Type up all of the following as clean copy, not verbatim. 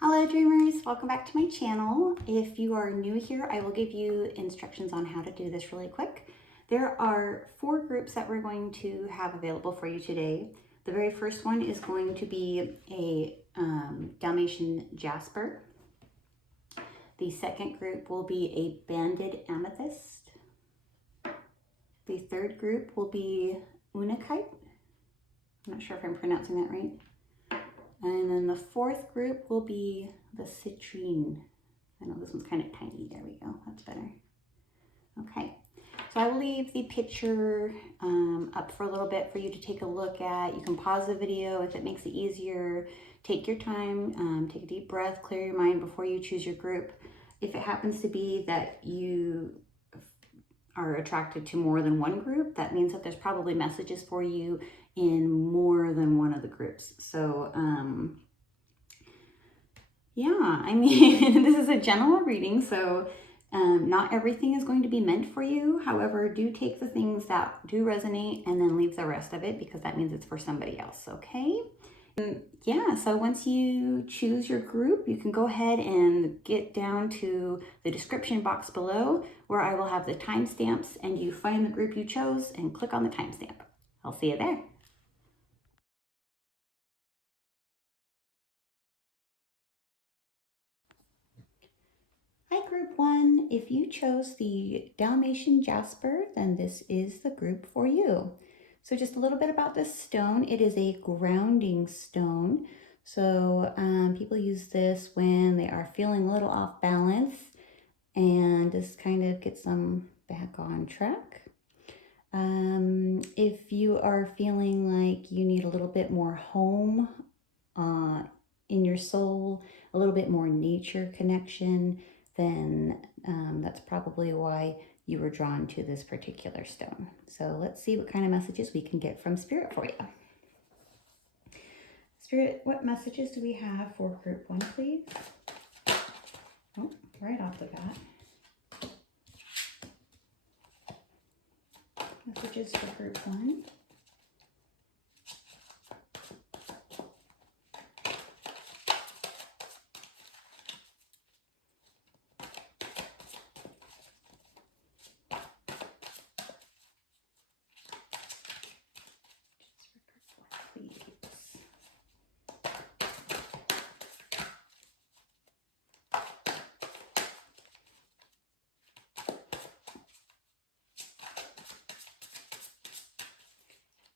Hello dreamers, welcome back to my channel. If you are new here, I will give you instructions on how to do this really quick. There are 4 groups that we're going to have available for you today. The very first one is going to be a Dalmatian Jasper. The second group will be a banded Amethyst. The third group will be Unakite. I'm not sure if I'm pronouncing that right. And then the fourth group will be the Citrine. I know this one's kind of tiny. There we go. That's better. Okay. So I will leave the picture up for a little bit for you to take a look at. You can pause the video if it makes it easier. Take your time. Take a deep breath. Clear your mind before you choose your group. If it happens to be that you are attracted to more than one group, that means that there's probably messages for you in more than one of the groups. So yeah, I mean, this is a general reading, so not everything is going to be meant for you. However, do take the things that do resonate and then leave the rest of it, because that means it's for somebody else, okay? Yeah, so once you choose your group, you can go ahead and get down to the description box below where I will have the timestamps, and you find the group you chose and click on the timestamp. I'll see you there. Hi group 1, if you chose the Dalmatian Jasper, then this is the group for you. So just a little bit about this stone. It is a grounding stone. So people use this when they are feeling a little off balance, and this kind of gets them back on track. If you are feeling like you need a little bit more home in your soul, a little bit more nature connection, then that's probably why you were drawn to this particular stone. So let's see what kind of messages we can get from Spirit for you. Spirit, what messages do we have for group 1, please? Oh, right off the bat. Messages for group 1.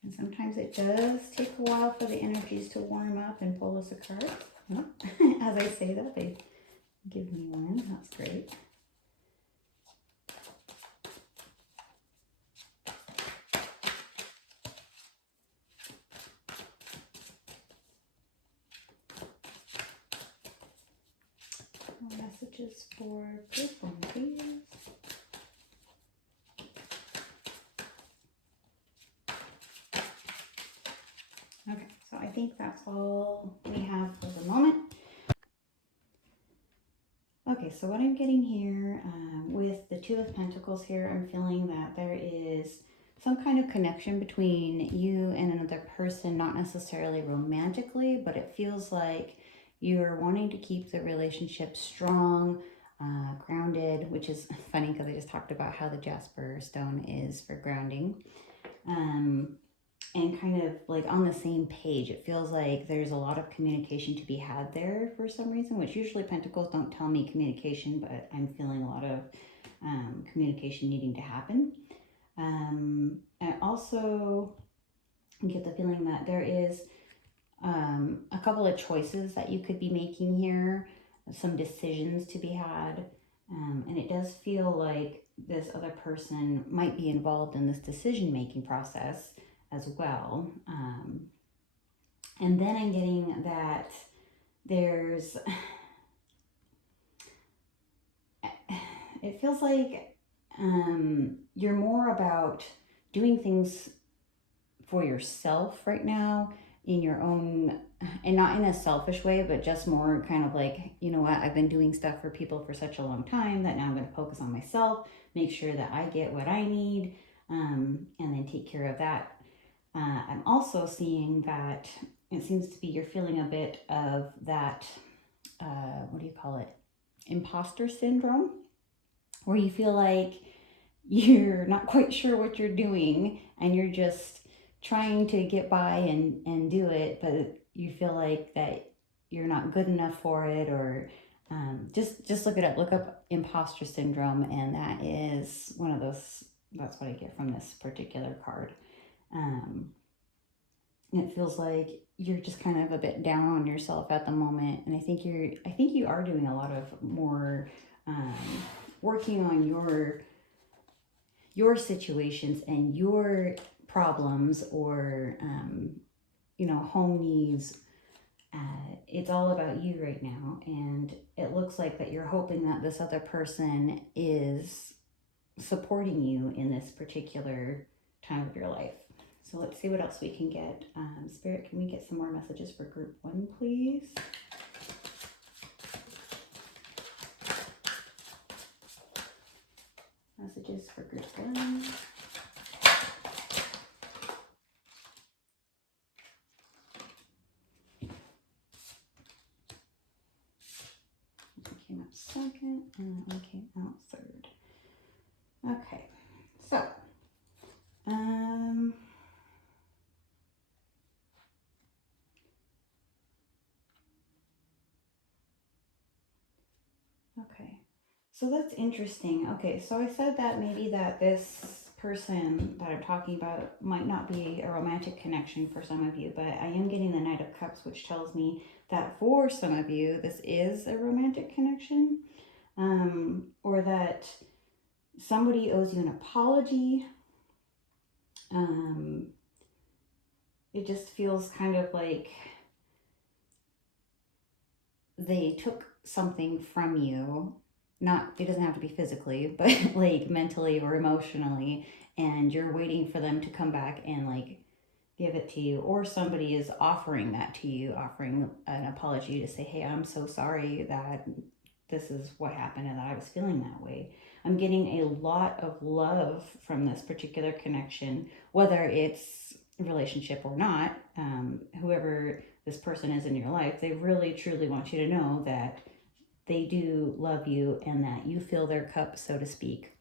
And sometimes it does take a while for the energies to warm up and pull us a card. Oh, as I say that, they give me one. That's great. More messages for group 1, please. Okay, so I think that's all we have for the moment. Okay, so what I'm getting here with the Two of Pentacles here, I'm feeling that there is some kind of connection between you and another person, not necessarily romantically, but it feels like you're wanting to keep the relationship strong, grounded, which is funny because I just talked about how the Jasper stone is for grounding. And kind of like on the same page. It feels like there's a lot of communication to be had there for some reason, which usually Pentacles don't tell me communication, but I'm feeling a lot of communication needing to happen. I also get the feeling that there is a couple of choices that you could be making here, some decisions to be had, and it does feel like this other person might be involved in this decision-making process as well. And then I'm getting that there's, it feels like you're more about doing things for yourself right now in your own, and not in a selfish way, but just more kind of like, you know what, I've been doing stuff for people for such a long time that now I'm going to focus on myself, make sure that I get what I need, and then take care of that. I'm also seeing that it seems to be you're feeling a bit of that what do you call it? Imposter syndrome, where you feel like you're not quite sure what you're doing and you're just trying to get by and do it, but you feel like that you're not good enough for it, or just look it up. Look up imposter syndrome, and that is one of those. That's what I get from this particular card. It feels like you're just kind of a bit down on yourself at the moment, and I think you are doing a lot of more working on your situations and your problems, or home needs. It's all about you right now, and it looks like that you're hoping that this other person is supporting you in this particular time of your life. So let's see what else we can get. Spirit, can we get some more messages for group 1, please? Messages for group 1. Came out second, and that one came out third. Okay, so okay, so that's interesting. Okay, so I said that maybe that this person that I'm talking about might not be a romantic connection for some of you, but I am getting the Knight of Cups, which tells me that for some of you, this is a romantic connection, or that somebody owes you an apology. It just feels kind of like they took something from you. It doesn't have to be physically, but like mentally or emotionally, and you're waiting for them to come back and like give it to you, or somebody is offering that to you, offering an apology to say, hey, I'm so sorry that this is what happened and that I was feeling that way. I'm getting a lot of love from this particular connection, whether it's a relationship or not. Whoever this person is in your life, they really truly want you to know that they do love you and that you fill their cup, so to speak,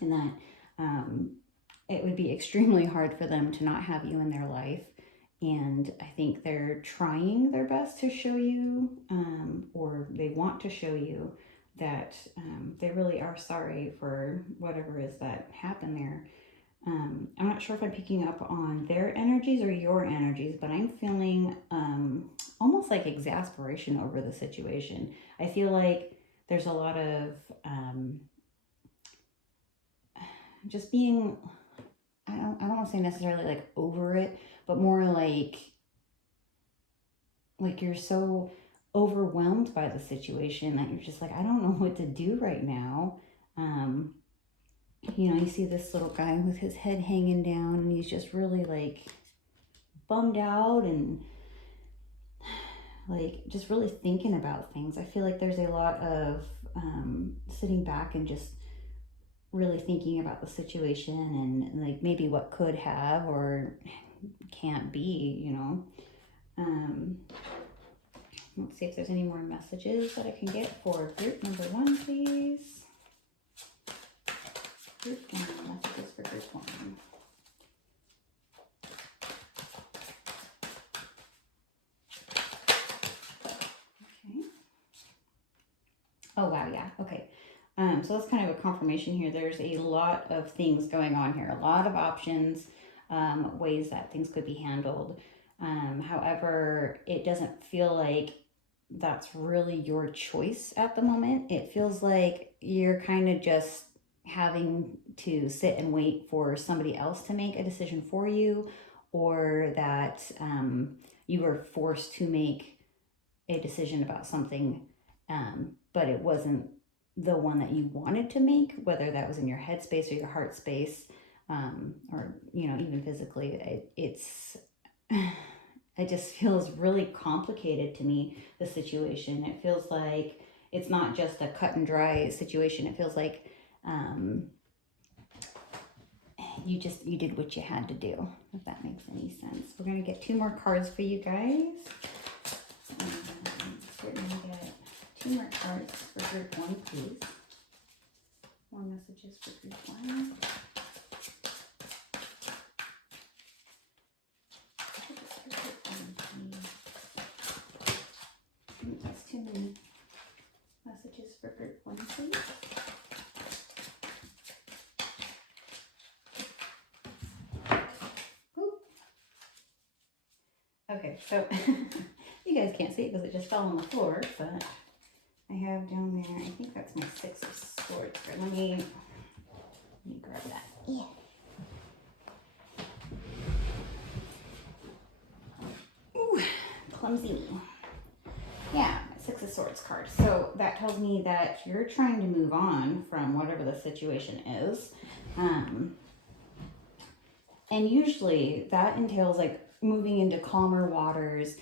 and that it would be extremely hard for them to not have you in their life. And I think they're trying their best to show you, or they want to show you that they really are sorry for whatever is that happened there. I'm not sure if I'm picking up on their energies or your energies, but I'm feeling almost like exasperation over the situation. I feel like there's a lot of just being, I don't want to say necessarily like over it, but more like you're so overwhelmed by the situation that you're just like, I don't know what to do right now. You see this little guy with his head hanging down, and he's just really like bummed out and like just really thinking about things. I feel like there's a lot of sitting back and just really thinking about the situation and like maybe what could have or can't be, Let's see if there's any more messages that I can get for group number 1, please. Group 1, messages for group 1. Okay. Oh, wow, yeah, okay. So that's kind of a confirmation here. There's a lot of things going on here, a lot of options, ways that things could be handled. However, it doesn't feel like that's really your choice at the moment. It feels like you're kind of just having to sit and wait for somebody else to make a decision for you, or that you were forced to make a decision about something, but it wasn't the one that you wanted to make, whether that was in your head space or your heart space, or even physically. It just feels really complicated to me, the situation. It feels like it's not just a cut and dry situation. It feels like you did what you had to do, if that makes any sense. We're going to get 2 more cards for you guys. We're going to get 2 more cards for group 1, please. More messages for group 1. That's too many messages for group 1, please. Ooh. Okay, so you guys can't see it because it just fell on the floor, but I have down there, I think that's my 6 of Swords. Let me grab that. Yeah. Ooh, clumsy me. Yeah, 6 of Swords card. So that tells me that you're trying to move on from whatever the situation is. And usually that entails like moving into calmer waters,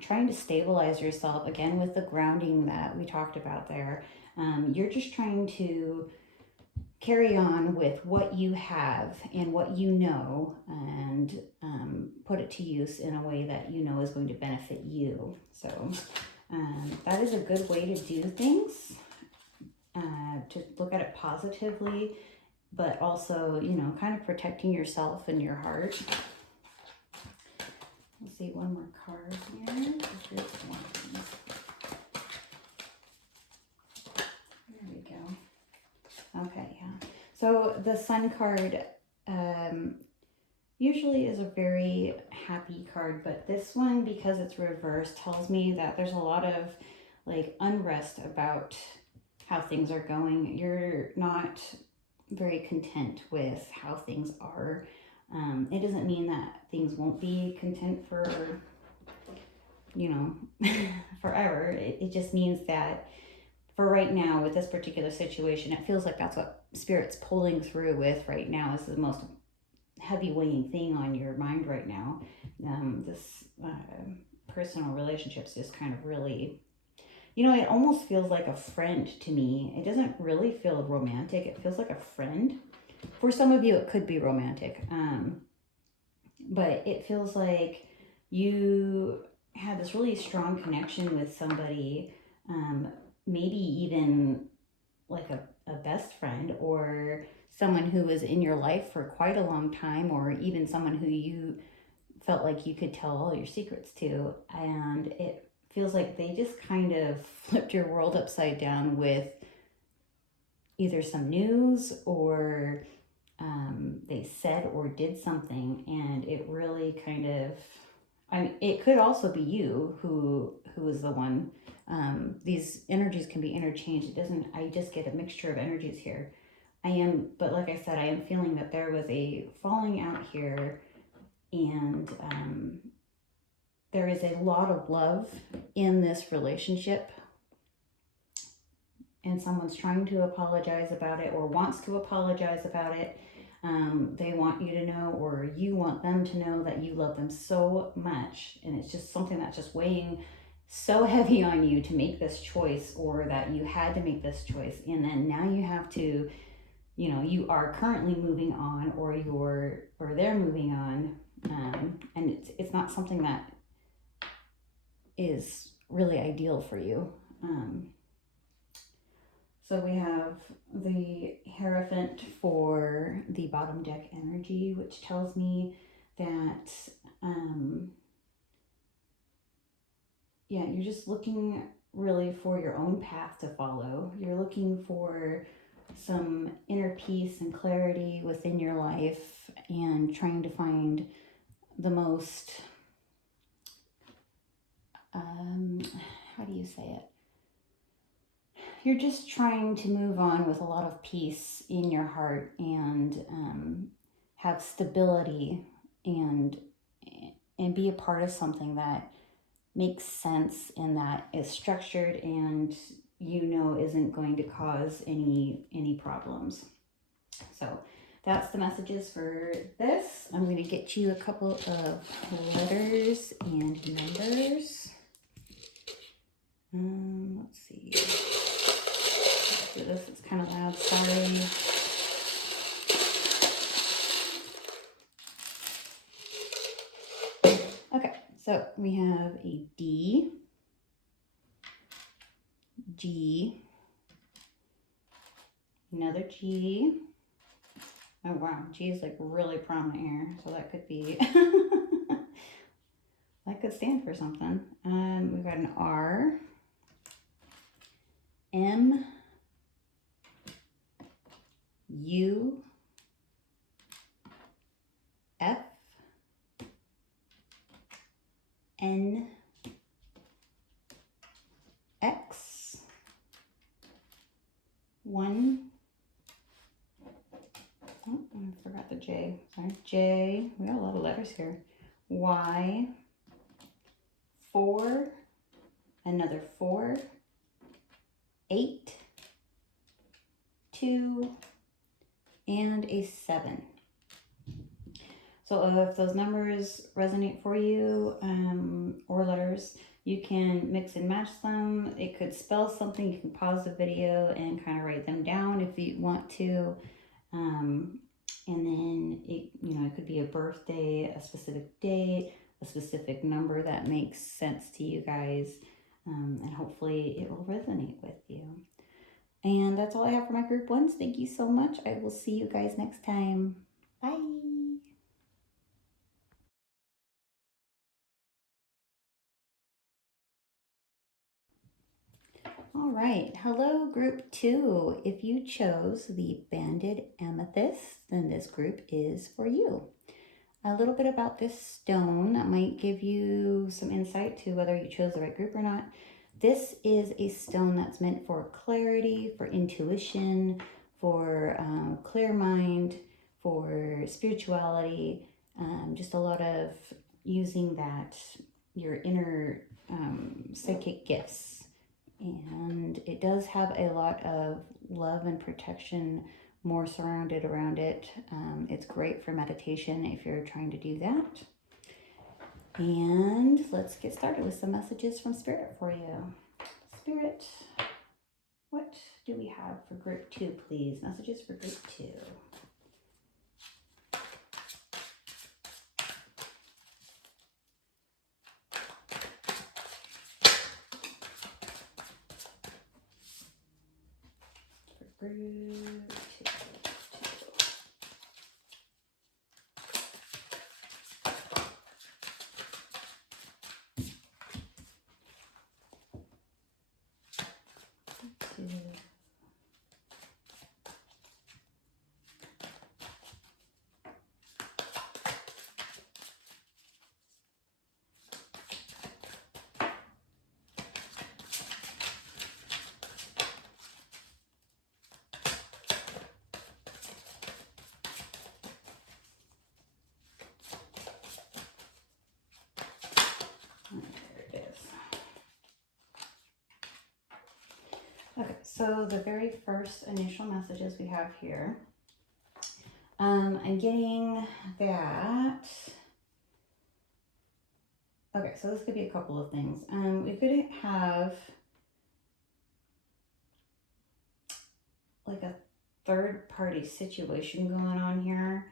trying to stabilize yourself again with the grounding that we talked about there. You're just trying to carry on with what you have and what you know, and put it to use in a way that you know is going to benefit you. So that is a good way to do things, to look at it positively, but also, you know, kind of protecting yourself and your heart. Let's see, one more card here. There we go. Okay, yeah. So the Sun card usually is a very happy card, but this one, because it's reversed, tells me that there's a lot of like unrest about how things are going. You're not very content with how things are. It doesn't mean that things won't be content for, you know, forever. It just means that for right now, with this particular situation, it feels like that's what Spirit's pulling through with right now. Is the most heavy weighing thing on your mind right now. This personal relationships just kind of really, you know, it almost feels like a friend to me. It doesn't really feel romantic. It feels like a friend. For some of you, it could be romantic. But it feels like you had this really strong connection with somebody, maybe even like a best friend, or someone who was in your life for quite a long time, or even someone who you felt like you could tell all your secrets to. And it feels like they just kind of flipped your world upside down with either some news, or they said or did something, and it really kind of, I mean, it could also be you who is the one. These energies can be interchanged. It doesn't, I just get a mixture of energies here. But like I said, I am feeling that there was a falling out here, and there is a lot of love in this relationship, and someone's trying to apologize about it, or wants to apologize about it. They want you to know, or you want them to know, that you love them so much, and it's just something that's just weighing so heavy on you to make this choice, or that you had to make this choice, and then now you have to, you know, you are currently moving on, or they're moving on, and it's not something that is really ideal for you. So we have the Hierophant for the bottom deck energy, which tells me that, yeah, you're just looking really for your own path to follow. You're looking for some inner peace and clarity within your life, and trying to find the most, how do you say it? You're just trying to move on with a lot of peace in your heart, and have stability, and be a part of something that makes sense, and that is structured, and you know isn't going to cause any problems. So that's the messages for this. I'm going to get you a couple of letters and numbers. Let's see. Let's do this. It's kind of loud. Sorry. Okay, so we have a D, G, another G. Oh wow, G is like really prominent here, so that could be, that could stand for something. We've got an R, M, U, F, N, X, 1, oh, I forgot the J, sorry, J, we got a lot of letters here, Y, 4, another 4, 8, 2, and a 7. So if those numbers resonate for you, or letters, you can mix and match them. It could spell something. You can pause the video and kind of write them down if you want to. And then it, it could be a birthday, a specific date, a specific number that makes sense to you guys. And hopefully it will resonate with you. And that's all I have for my group ones. Thank you so much. I will see you guys next time. Bye. All right, hello group 2. If you chose the banded amethyst, then this group is for you. A little bit about this stone that might give you some insight to whether you chose the right group or not. This is a stone that's meant for clarity, for intuition, for clear mind, for spirituality, just a lot of using that, your inner psychic gifts. And it does have a lot of love and protection more surrounded around it. It's great for meditation if you're trying to do that. And let's get started with some messages from Spirit for you. Spirit, what do we have for group 2, please? Messages for group 2. For group 2. Okay, so the very first initial messages we have here, I'm getting that, okay, so this could be a couple of things. We could have like a third party situation going on here.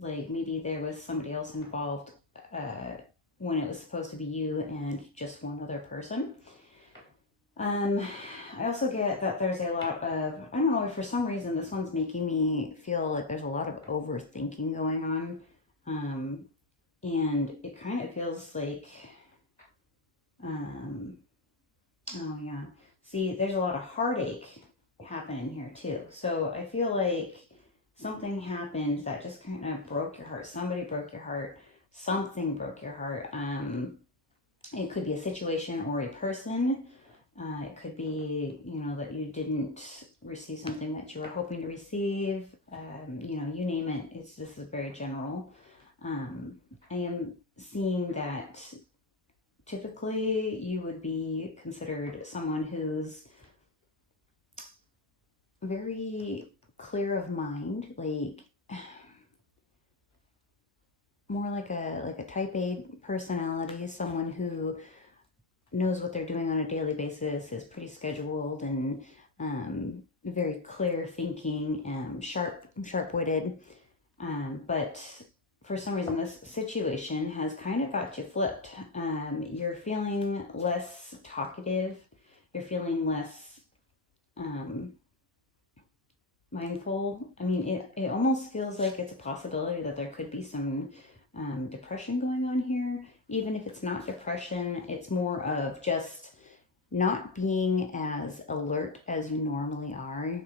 Like maybe there was somebody else involved when it was supposed to be you and just one other person. I also get that there's a lot of, I don't know, for some reason this one's making me feel like there's a lot of overthinking going on. And it kind of feels like, oh yeah, see, there's a lot of heartache happening here too. So I feel like something happened that just kind of broke your heart. Somebody broke your heart. Something broke your heart. It could be a situation or a person. It could be, that you didn't receive something that you were hoping to receive. You name it. This is very general. I am seeing that typically you would be considered someone who's very clear of mind, like more like a type A personality, someone who knows what they're doing on a daily basis, is pretty scheduled and very clear thinking and sharp-witted. But for some reason, this situation has kind of got you flipped. You're feeling less talkative. you're feeling less mindful. I mean, it almost feels like it's a possibility that there could be some depression going on here. Even if it's not depression, it's more of just not being as alert as you normally are.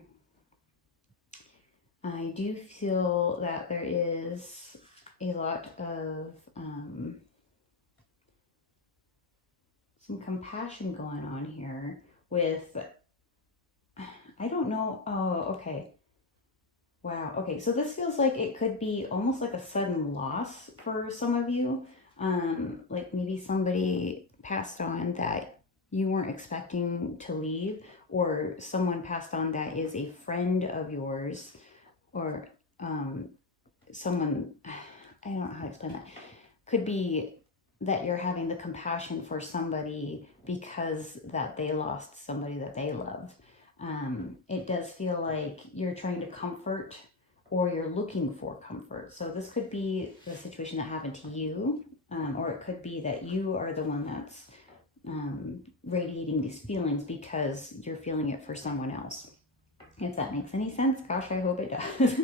I do feel that there is a lot of some compassion going on here with, I don't know. Oh, okay. Wow. Okay. So this feels like it could be almost like a sudden loss for some of you. Like maybe somebody passed on that you weren't expecting to leave, or someone passed on that is a friend of yours, or someone, I don't know how to explain that. Could be that you're having the compassion for somebody because that they lost somebody that they loved. It does feel like you're trying to comfort, or you're looking for comfort. So this could be the situation that happened to you, or it could be that you are the one that's radiating these feelings because you're feeling it for someone else. If that makes any sense. Gosh, I hope it does.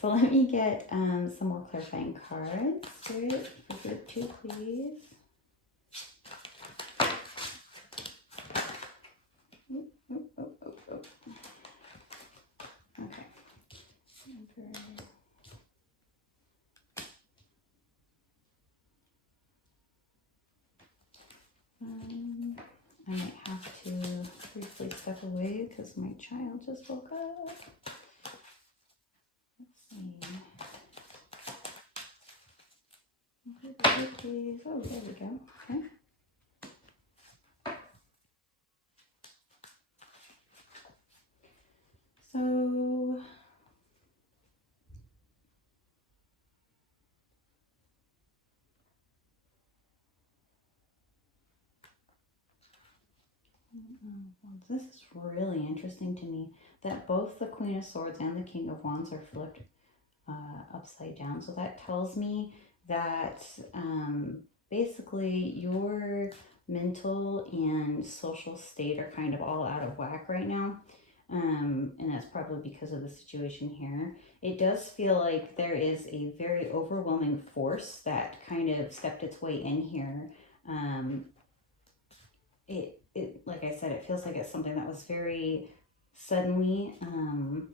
So let me get some more clarifying cards. Spirit for group 2, please. Okay. I might have to briefly step away because my child just woke up. Let's see. Oh, there we go. Okay. So this is really interesting to me that both the Queen of Swords and the King of Wands are flipped upside down. So that tells me that basically your mental and social state are kind of all out of whack right now. And that's probably because of the situation here. It does feel like there is a very overwhelming force that kind of stepped its way in here. It like I said, it feels like it's something that was very suddenly, and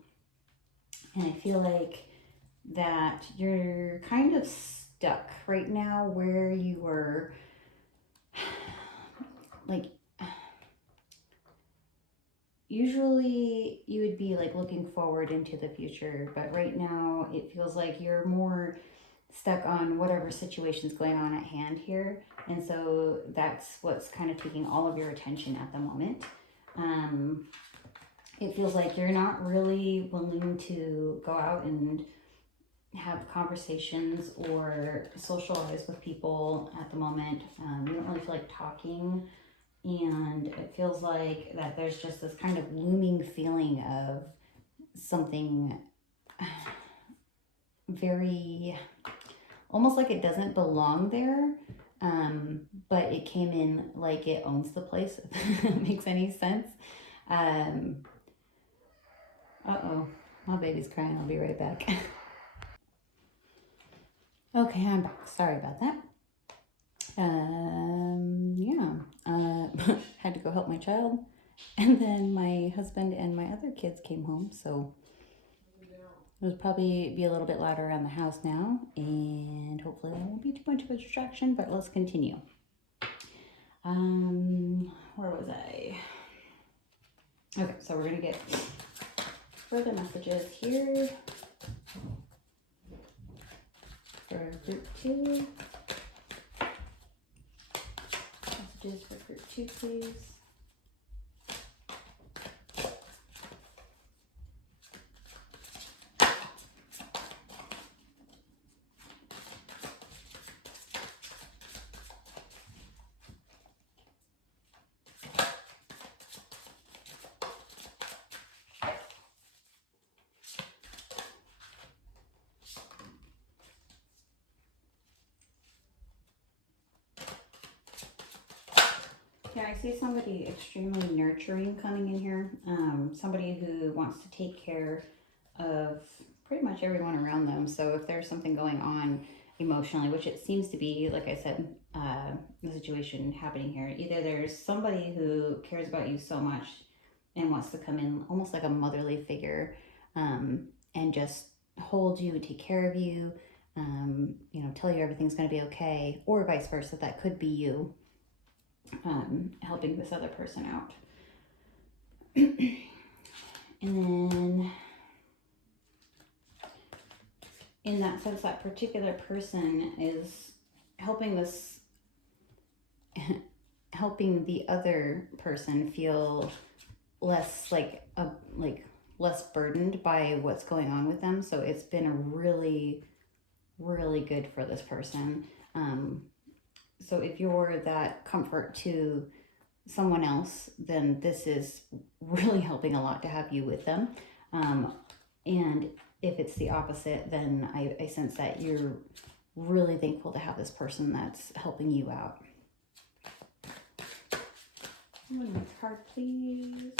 I feel like that you're kind of stuck right now where you were like, usually you would be like looking forward into the future, but right now it feels like you're more stuck on whatever situation's going on at hand here, and so that's what's kind of taking all of your attention at the moment. It feels like you're not really willing to go out and have conversations or socialize with people at the moment. You don't really feel like talking, and it feels like that there's just this kind of looming feeling of something very, almost like it doesn't belong there, but it came in like it owns the place, if that makes any sense. Uh-oh, my baby's crying. I'll be right back. Okay, I'm back. Sorry about that. Had to go help my child, and then my husband and my other kids came home, so it would probably be a little bit louder around the house now, and hopefully that won't be too much of a distraction, but let's continue. Where was I? Okay, so we're gonna get further messages here for group 2. Messages for group 2, please. Yeah, I see somebody extremely nurturing coming in here. Somebody who wants to take care of pretty much everyone around them. So if there's something going on emotionally, which it seems to be, like I said, the situation happening here, either there's somebody who cares about you so much and wants to come in almost like a motherly figure, and just hold you and take care of you, you know, tell you everything's going to be okay, or vice versa. That could be you helping this other person out. And then in that sense, that particular person is helping helping the other person feel less less burdened by what's going on with them. So it's been really, really good for this person. So if you're that comfort to someone else, then this is really helping a lot to have you with them. And if it's the opposite, then I sense that you're really thankful to have this person that's helping you out. One more card, please.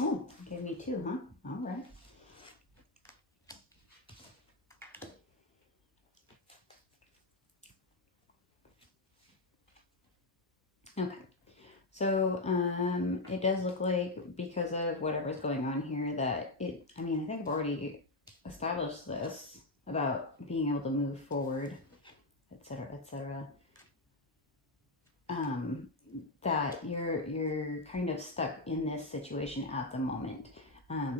Oh, gave me two, huh? All right. Okay. So it does look like, because of whatever's going on here, that I think I've already established this about being able to move forward, etc., etc. That you're kind of stuck in this situation at the moment.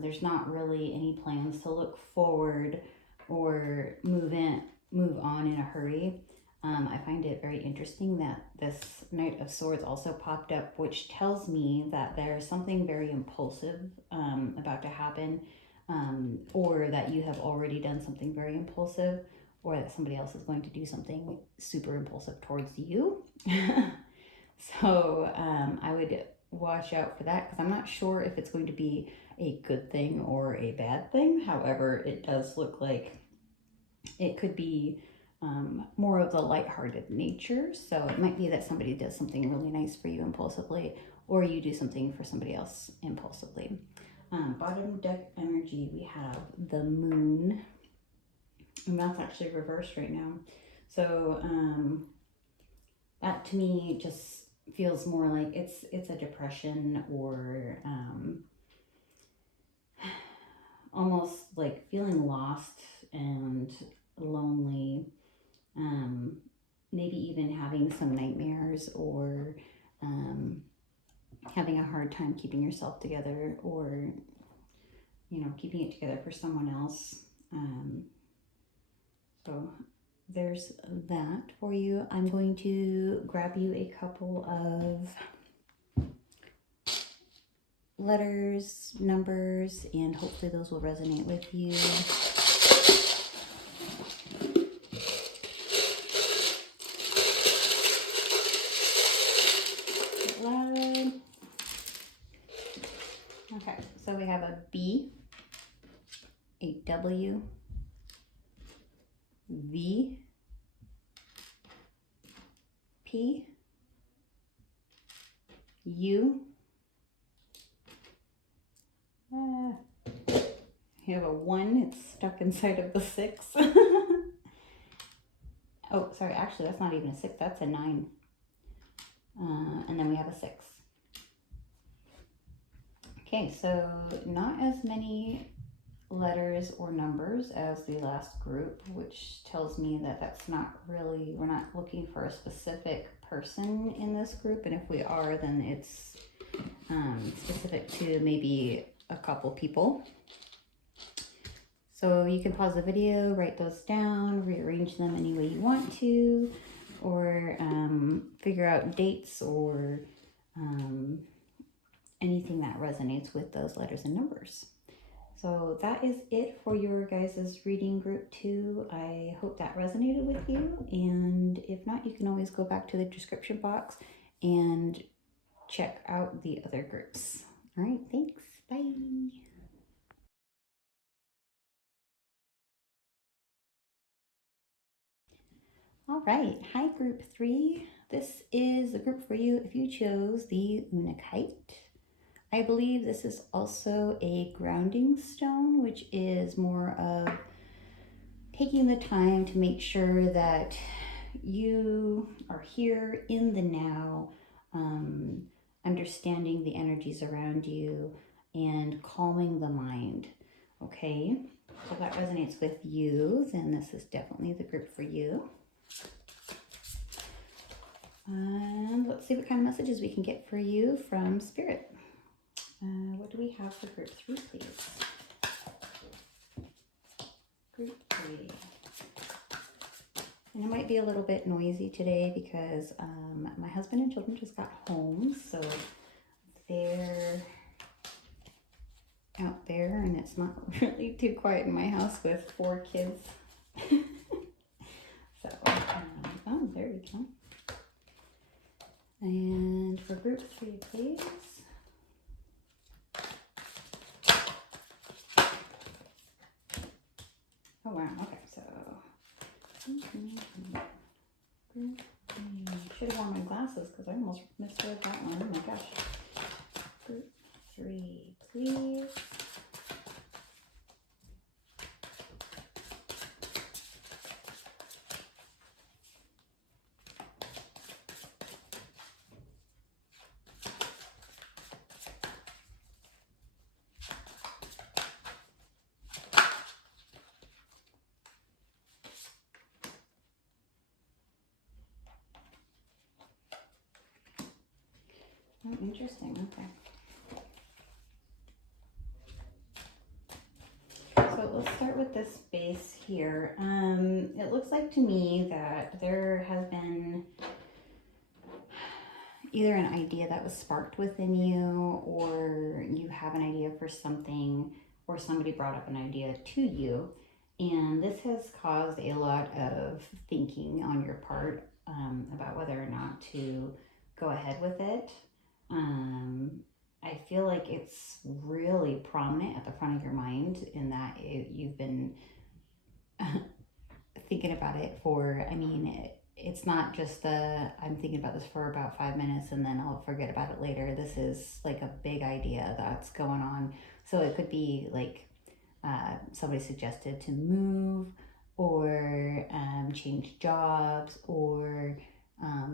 There's not really any plans to look forward or move on in a hurry. I find it very interesting that this Knight of Swords also popped up, which tells me that there's something very impulsive about to happen, or that you have already done something very impulsive, or that somebody else is going to do something super impulsive towards you. So I would watch out for that, because I'm not sure if it's going to be a good thing or a bad thing. However, it does look like it could be more of the lighthearted nature. So it might be that somebody does something really nice for you impulsively, or you do something for somebody else impulsively. Bottom deck energy, we have the Moon, and that's actually reversed right now. So that to me just feels more like it's a depression, or almost like feeling lost and lonely, maybe even having some nightmares, or having a hard time keeping yourself together, or keeping it together for someone else. So there's that for you. I'm going to grab you a couple of letters, numbers, and hopefully those will resonate with you. Okay, so we have a B, a W, V, P, U, you have a 1, it's stuck inside of the 6. Oh, sorry, actually that's not even a 6, that's a 9. And then we have a 6. Okay, so not as many letters or numbers as the last group, which tells me that that's not really, we're not looking for a specific person in this group. And if we are, then it's specific to maybe a couple people. So you can pause the video, write those down, rearrange them any way you want to, or figure out dates or anything that resonates with those letters and numbers. So that is it for your guys' reading group 2. I hope that resonated with you. And if not, you can always go back to the description box and check out the other groups. All right, thanks. Bye. All right, hi group 3. This is the group for you if you chose the Unakite. I believe this is also a grounding stone, which is more of taking the time to make sure that you are here in the now, understanding the energies around you and calming the mind. Okay, so if that resonates with you, then this is definitely the group for you. And let's see what kind of messages we can get for you from Spirit. What do we have for group 3, please? Group 3. And it might be a little bit noisy today because my husband and children just got home, so they're out there and it's not really too quiet in my house with 4 kids. So, oh, there we go. And for group 3, please. Oh wow, okay, so should have worn my glasses because I almost misread that one. Oh my gosh. Group 3, please. Oh, interesting, okay. So let's start with this base here. It looks like to me that there has been either an idea that was sparked within you, or you have an idea for something, or somebody brought up an idea to you. And this has caused a lot of thinking on your part about whether or not to go ahead with it. I feel like it's really prominent at the front of your mind in that you've been thinking about it for, I mean, it's not just I'm thinking about this for about 5 minutes and then I'll forget about it later. This is like a big idea that's going on. So it could be like somebody suggested to move or change jobs or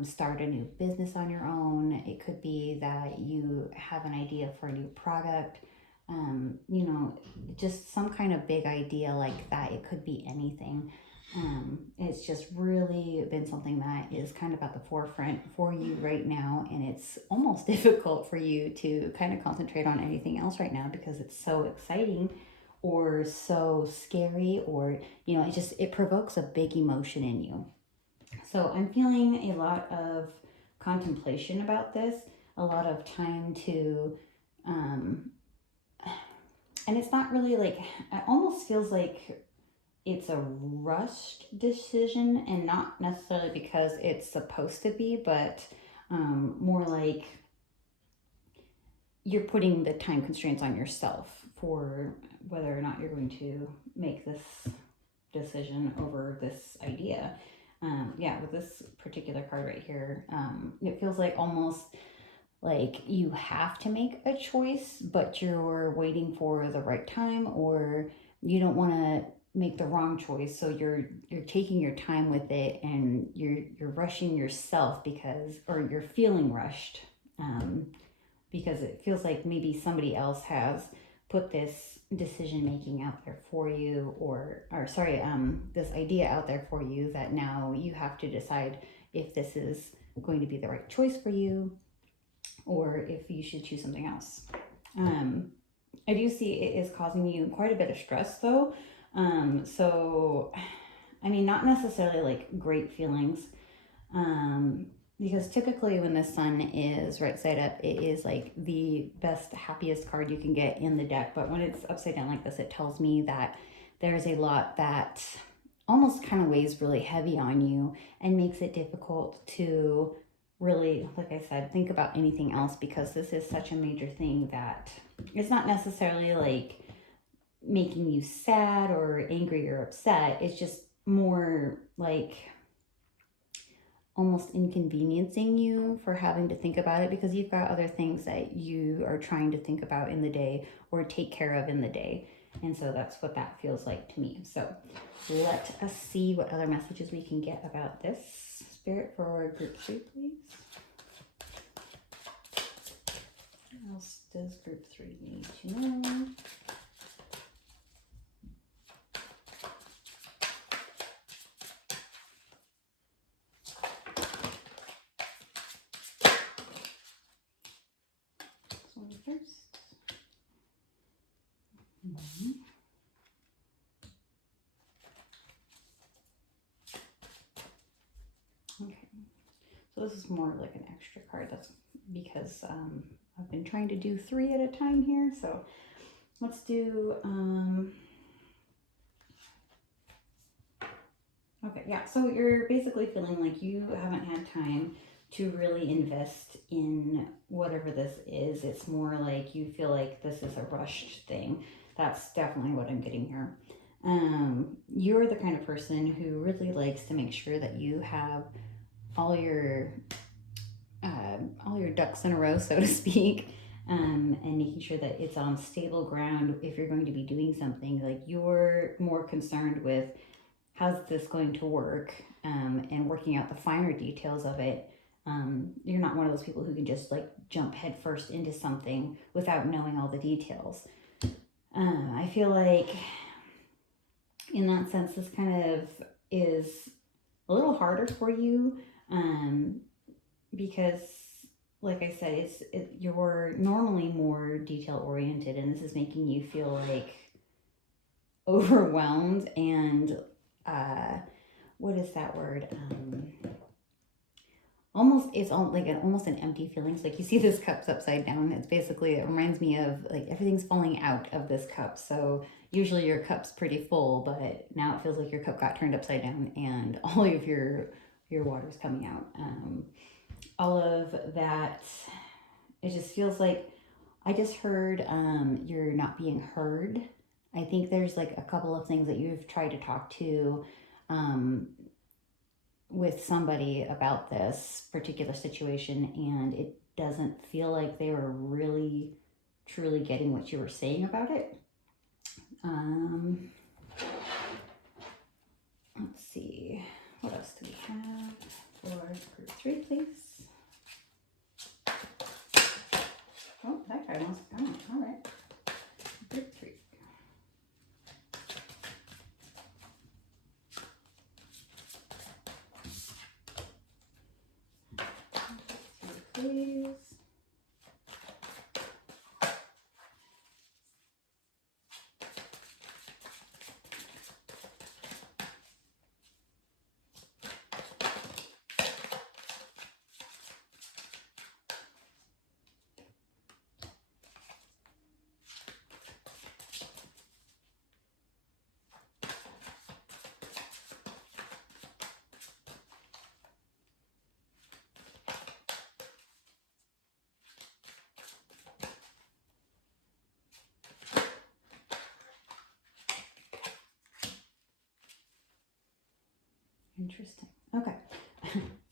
start a new business on your own. It could be that you have an idea for a new product, you know, just some kind of big idea like that. It could be anything. It's just really been something that is kind of at the forefront for you right now, and it's almost difficult for you to kind of concentrate on anything else right now because it's so exciting or so scary, or you know, it provokes a big emotion in you. So I'm feeling a lot of contemplation about this, a lot of time to, and it's not really like, it almost feels like it's a rushed decision, and not necessarily because it's supposed to be, but more like you're putting the time constraints on yourself for whether or not you're going to make this decision over this idea. Yeah, with this particular card right here, it feels like almost like you have to make a choice, but you're waiting for the right time, or you don't want to make the wrong choice, so you're taking your time with it, and you're rushing yourself because, or you're feeling rushed because it feels like maybe somebody else has put this decision making out there for you, or sorry, this idea out there for you that now you have to decide if this is going to be the right choice for you or if you should choose something else. I do see it is causing you quite a bit of stress though. So, I mean, not necessarily like great feelings, because typically when the sun is right side up, it is like the best, happiest card you can get in the deck. But when it's upside down like this, it tells me that there's a lot that almost kind of weighs really heavy on you and makes it difficult to really, like I said, think about anything else, because this is such a major thing that it's not necessarily like making you sad or angry or upset. It's just more like almost inconveniencing you for having to think about it, because you've got other things that you are trying to think about in the day or take care of in the day. And so that's what that feels like to me. So let us see what other messages we can get about this. Spirit for group 3, please. What else does group 3 need to know? This one first. Okay, so this is more like an extra card. That's because I've been trying to do 3 at a time here. So let's do, okay, yeah. So you're basically feeling like you haven't had time to really invest in whatever this is. It's more like you feel like this is a rushed thing. That's definitely what I'm getting here. You're the kind of person who really likes to make sure that you have all your ducks in a row, so to speak, and making sure that it's on stable ground. If you're going to be doing something, like you're more concerned with how's this going to work, and working out the finer details of it. You're not one of those people who can just like jump headfirst into something without knowing all the details. I feel like in that sense, this kind of is a little harder for you, because like I said, you're normally more detail oriented, and this is making you feel like overwhelmed and what is that word? It's almost an empty feeling. So like you see this cup's upside down. It's basically, it reminds me of like everything's falling out of this cup. So usually your cup's pretty full, but now it feels like your cup got turned upside down and all of your water's coming out. All of that, it just feels like, I just heard you're not being heard. I think there's like a couple of things that you've tried to talk to with somebody about this particular situation, and it doesn't feel like they were really truly getting what you were saying about it. Let's see, what else do we have for group 3, please? Oh, that card wants to come out. All right, group 3. Please. Interesting. Okay.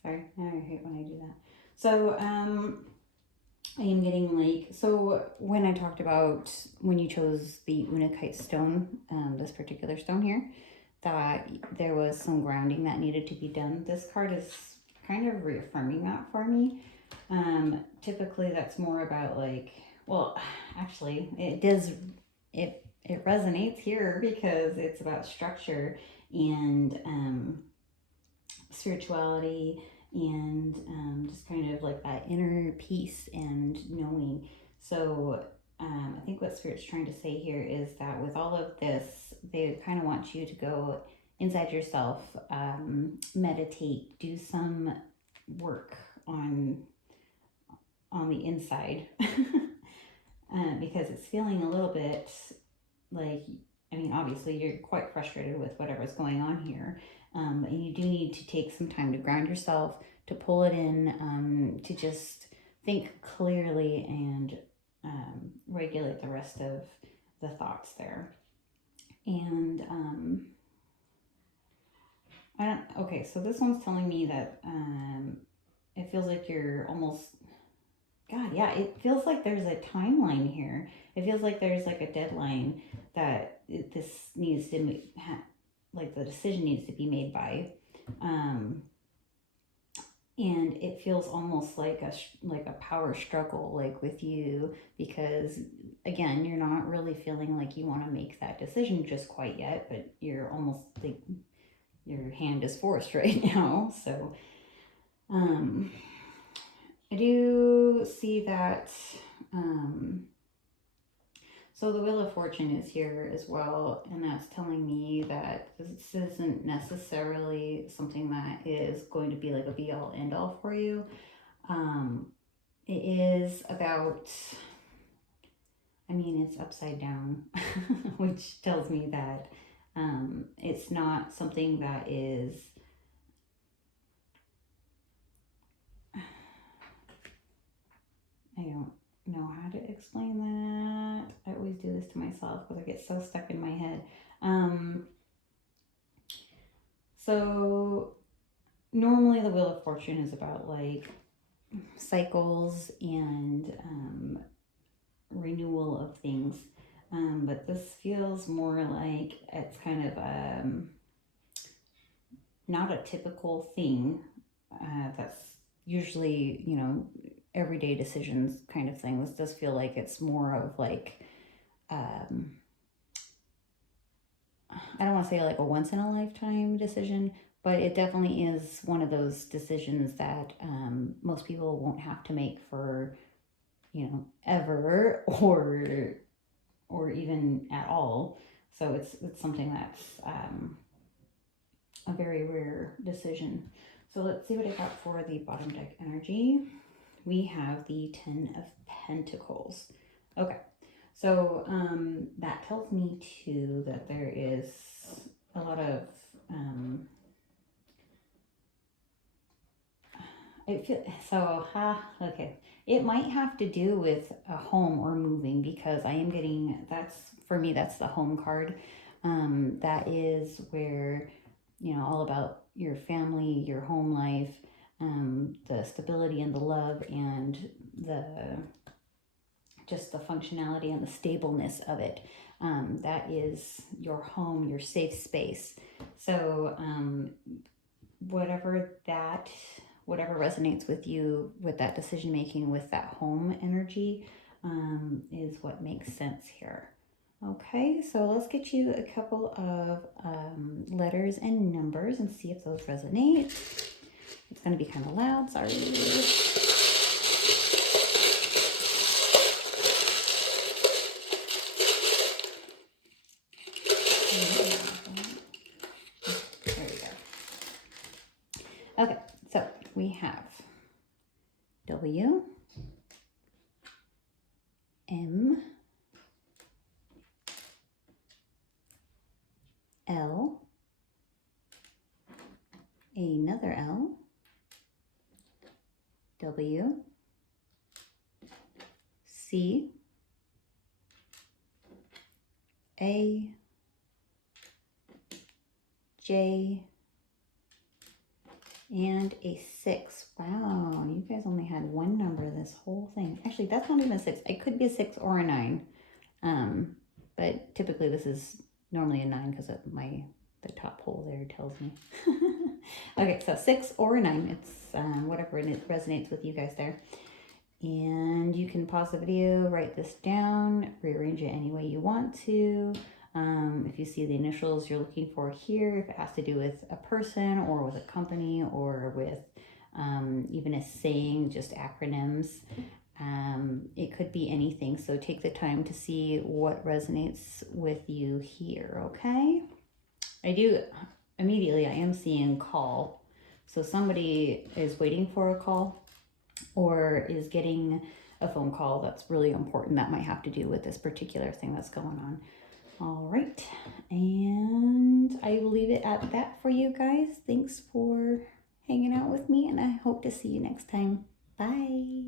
Sorry, I hate when I do that. So, I am getting like, so when I talked about when you chose the Unakite stone, this particular stone here, that there was some grounding that needed to be done. This card is kind of reaffirming that for me. Typically that's more about like, well, actually it it resonates here because it's about structure and spirituality and just kind of like that inner peace and knowing. So I think what Spirit's trying to say here is that with all of this, they kind of want you to go inside yourself, meditate, do some work on the inside, because it's feeling a little bit like, I mean, obviously you're quite frustrated with whatever's going on here, and you do need to take some time to ground yourself, to pull it in, to just think clearly and regulate the rest of the thoughts there. And okay, so this one's telling me that it feels like you're almost, God, yeah, it feels like there's a timeline here. It feels like there's like a deadline that this needs to, like the decision needs to be made by. And it feels almost like a power struggle, like with you, because again, you're not really feeling like you want to make that decision just quite yet, but you're almost like your hand is forced right now. So I do see that. So the Wheel of Fortune is here as well, and that's telling me that this isn't necessarily something that is going to be like a be-all, end-all for you. It is about, I mean, it's upside down, which tells me that it's not something that is, I don't know how to explain that. I always do this to myself because I get so stuck in my head. So normally the Wheel of Fortune is about like cycles and renewal of things, but this feels more like it's kind of not a typical thing that's usually, you know, everyday decisions kind of thing. This does feel like it's more of like I don't want to say like a once in a lifetime decision, but it definitely is one of those decisions that most people won't have to make for, you know, ever or even at all. So it's something that's a very rare decision. So let's see what I got for the bottom deck energy. We have the 10 of Pentacles. Okay, so that tells me too that there is a lot of okay. It might have to do with a home or moving, because I am getting, that's, for me, that's the home card. That is where, you know, all about your family, your home life, the stability and the love and just the functionality and the stableness of it. That is your home, your safe space. So whatever resonates with you with that decision making, with that home energy, is what makes sense here. Okay, so let's get you a couple of letters and numbers and see if those resonate. It's going to be kind of loud, sorry. There we go. Okay, so we have W, M, L, another L, W, C, A, J, and a 6. Wow, you guys only had one number this whole thing. Actually, that's not even a 6. It could be a 6 or a 9. But typically this is normally a 9 because of the top hole there tells me. Okay, so 6 or a 9. It's whatever it resonates with you guys there. And you can pause the video, write this down, rearrange it any way you want to. If you see the initials you're looking for here, if it has to do with a person or with a company or with even a saying, just acronyms. It could be anything. So take the time to see what resonates with you here, okay? I am seeing call. So somebody is waiting for a call or is getting a phone call that's really important that might have to do with this particular thing that's going on. All right, and I will leave it at that for you guys. Thanks for hanging out with me, and I hope to see you next time. Bye.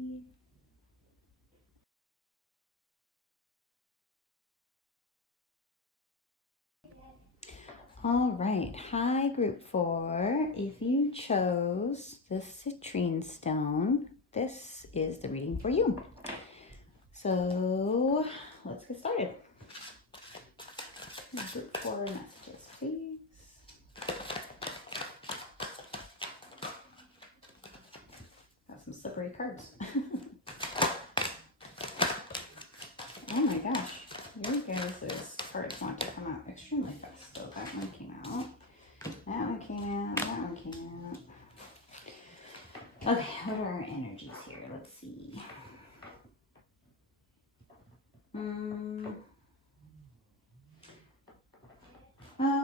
All right, hi group 4. If you chose the citrine stone, this is the reading for you. So let's get started. Group 4 messages, please. Got some slippery cards. Oh my gosh, your guys' cards want to come out extremely fast. So that one came out, that one came out, that one came out. Okay, what are our energies here? Let's see.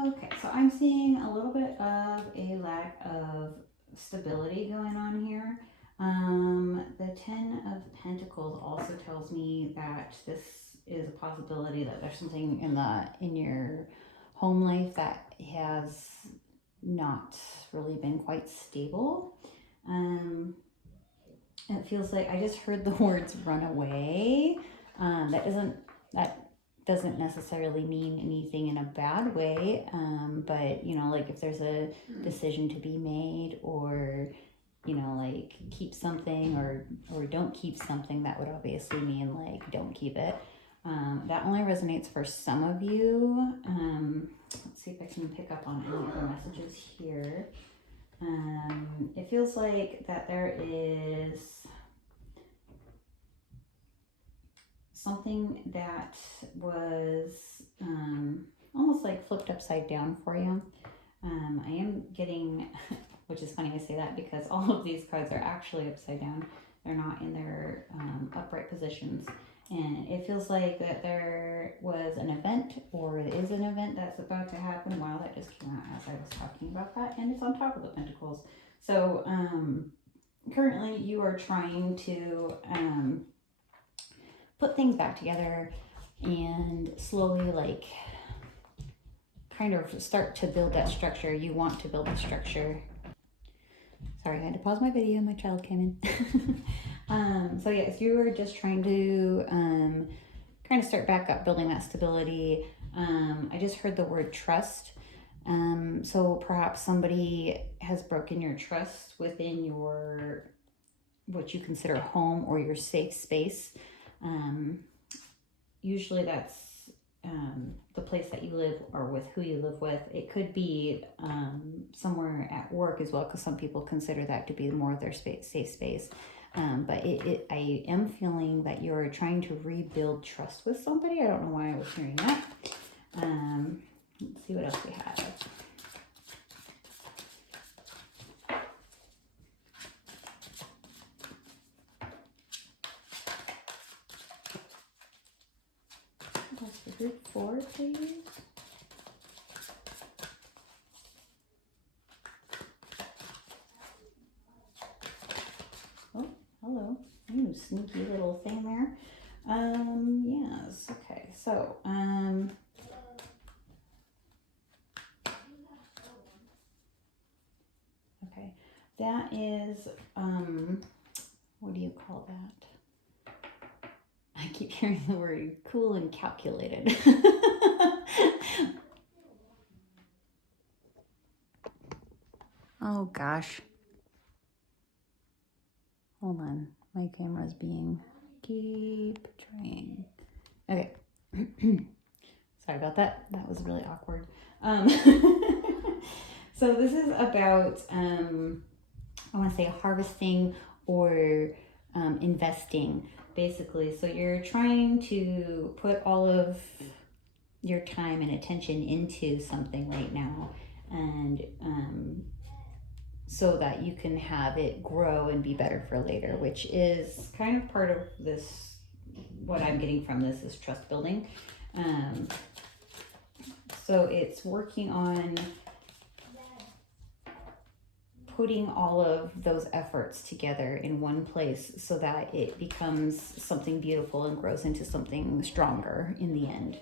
Okay, so I'm seeing a little bit of a lack of stability going on here. The 10 of Pentacles also tells me that this is a possibility that there's something in your home life that has not really been quite stable. It feels like I just heard the words run away. That doesn't necessarily mean anything in a bad way, but you know, like if there's a decision to be made, or you know, like keep something or don't keep something, that would obviously mean like don't keep it. That only resonates for some of you. Let's see if I can pick up on any other messages here. It feels like that there is something that was almost like flipped upside down for you. I am getting, which is funny I say that because all of these cards are actually upside down. They're not in their upright positions. And it feels like that there was an event, or it is an event that's about to happen. Wow, that just came out as I was talking about that. And it's on top of the Pentacles. So currently you are trying to put things back together and slowly like kind of start to build that structure. You want to build a structure. Sorry, I had to pause my video. My child came in. So yes, you were just trying to kind of start back up, building that stability. I just heard the word trust. So perhaps somebody has broken your trust within your, what you consider home or your safe space. Usually that's the place that you live or with who you live with. It could be somewhere at work as well, because some people consider that to be more of their safe space. But I am feeling that you're trying to rebuild trust with somebody. I don't know why I was hearing that. Let's see what else we have. That's for group 4, please. Oh, hello. Ooh, sneaky little thing there. Yes, okay, so, okay, that is, what do you call that? I keep hearing the word cool and calculated. Oh gosh. Hold on, my camera's being, keep trying. Okay. Sorry about that. That was really awkward. So this is about, I want to say harvesting or investing, basically. So you're trying to put all of your time and attention into something right now, and so that you can have it grow and be better for later, which is kind of part of this. What I'm getting from this is trust building. So it's working on putting all of those efforts together in one place so that it becomes something beautiful and grows into something stronger in the end.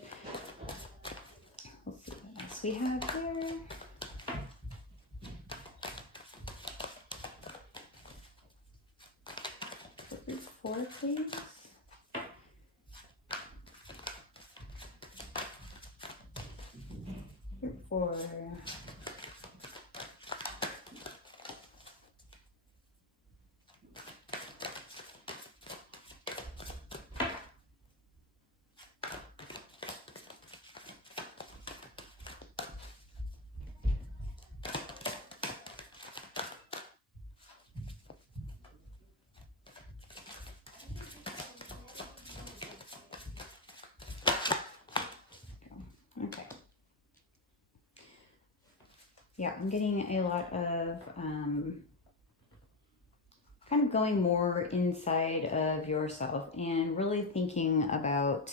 Let's see what else we have here. Group 4, please. Group 4. Okay. Yeah, I'm getting a lot of kind of going more inside of yourself and really thinking about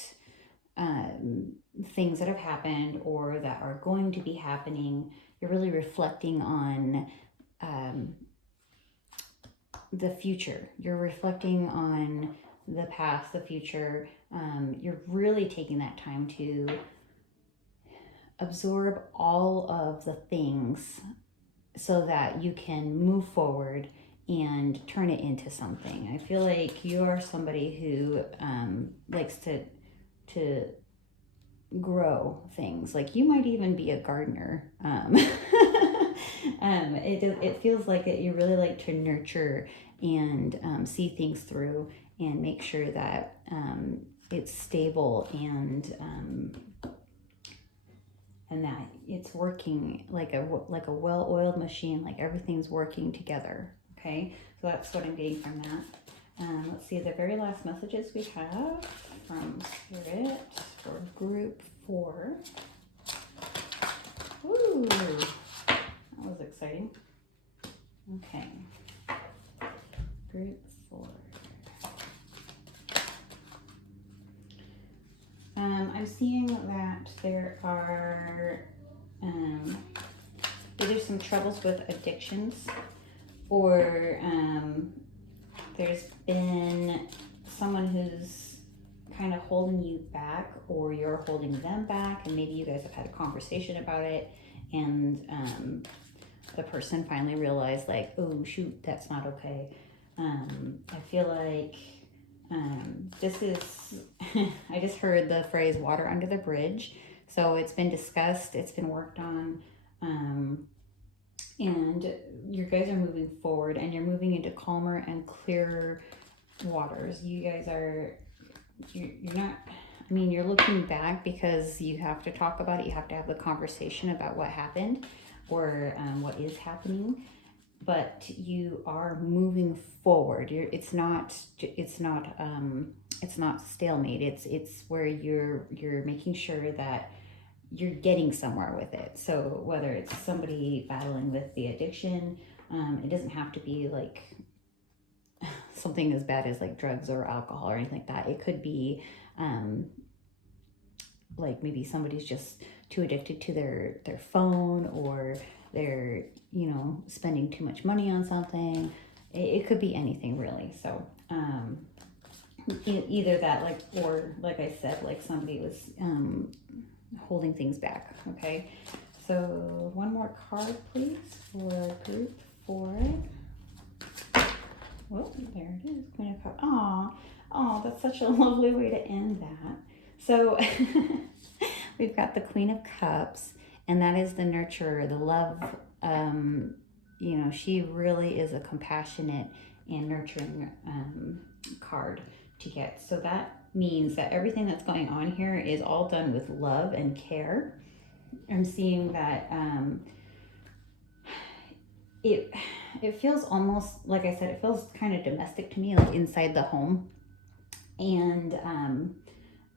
things that have happened or that are going to be happening. You're really reflecting on the future. You're reflecting on the past, the future. You're really taking that time to absorb all of the things so that you can move forward and turn it into something. I feel like you are somebody who likes to grow things. Like you might even be a gardener. It feels like you really like to nurture and see things through and make sure that it's stable and that it's working like a well-oiled machine, like everything's working together. Okay, so that's what I'm getting from that. Let's see the very last messages we have from Spirit for group 4. Ooh, that was exciting. Okay, group 4. I'm seeing that there are either some troubles with addictions, or there's been someone who's kind of holding you back, or you're holding them back, and maybe you guys have had a conversation about it, and the person finally realized, like, oh shoot, that's not okay. I feel like this is, I just heard the phrase water under the bridge. So it's been discussed, it's been worked on, and you guys are moving forward and you're moving into calmer and clearer waters. You guys are, you're not, I mean, you're looking back because you have to talk about it. You have to have the conversation about what happened or what is happening. But you are moving forward. It's not stalemate. It's where you're making sure that you're getting somewhere with it. So whether it's somebody battling with the addiction, it doesn't have to be like something as bad as like drugs or alcohol or anything like that. It could be like maybe somebody's just too addicted to their phone, or they're, you know, spending too much money on something. It could be anything really. So either that, like, or like I said, like somebody was holding things back. Okay, so one more card please for group 4. Well, there it is, Queen of Cups. Oh, that's such a lovely way to end that. So we've got the Queen of Cups, and that is the nurturer, the love. You know, she really is a compassionate and nurturing card to get. So that means that everything that's going on here is all done with love and care. I'm seeing that it feels almost, like I said, it feels kind of domestic to me, like inside the home. And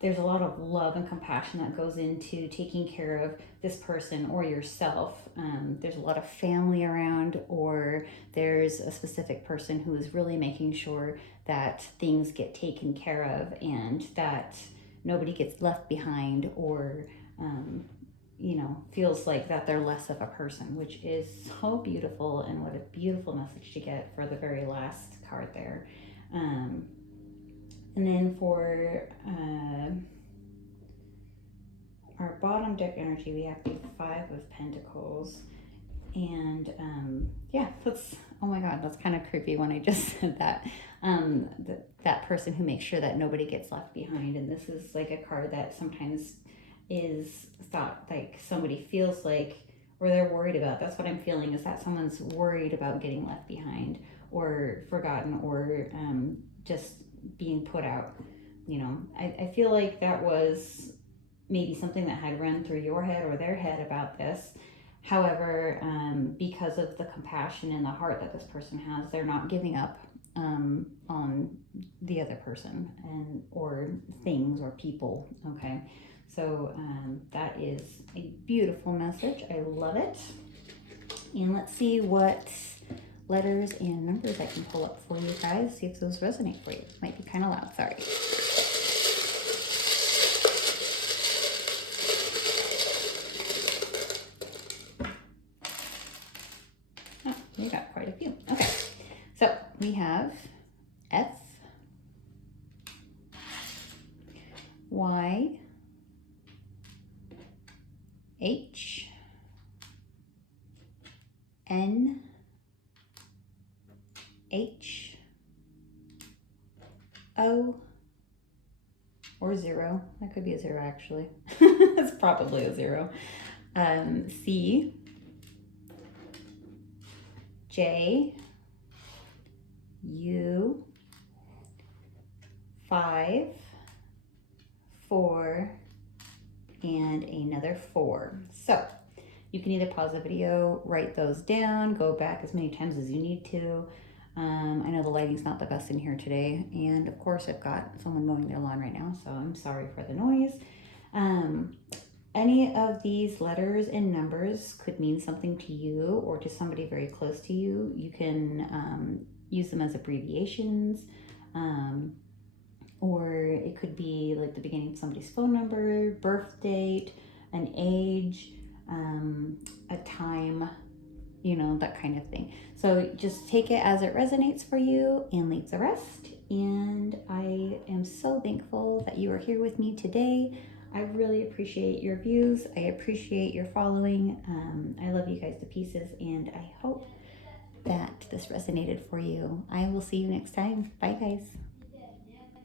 there's a lot of love and compassion that goes into taking care of this person or yourself. There's a lot of family around, or there's a specific person who is really making sure that things get taken care of and that nobody gets left behind, or feels like that they're less of a person, which is so beautiful. And what a beautiful message to get for the very last card there. And then for our bottom deck energy, we have the Five of Pentacles. And that's, oh my God, that's kind of creepy when I just said that. That person who makes sure that nobody gets left behind. And this is like a card that sometimes is thought like somebody feels like, or they're worried about. That's what I'm feeling, is that someone's worried about getting left behind or forgotten, or just being put out. I feel like that was maybe something that had run through your head or their head about this. However, because of the compassion and the heart that this person has, they're not giving up on the other person and or things or people. Okay, so that is a beautiful message. I love it. And let's see what letters and numbers I can pull up for you guys. See if those resonate for you. Might be kind of loud, sorry. Oh, we got quite a few. Okay, so we have F, Y, H, N, H, O, or 0. That could be a 0 actually. It's probably a 0. C, J, U, 5, 4, and another 4. So you can either pause the video, write those down, go back as many times as you need to. I know the lighting's not the best in here today, and of course I've got someone mowing their lawn right now, so I'm sorry for the noise. Any of these letters and numbers could mean something to you or to somebody very close to you. You can use them as abbreviations, or it could be like the beginning of somebody's phone number, birth date, an age, a time, that kind of thing. So just take it as it resonates for you and leave the rest. And I am so thankful that you are here with me today. I really appreciate your views. I appreciate your following. I love you guys to pieces, and I hope that this resonated for you. I will see you next time. Bye, guys.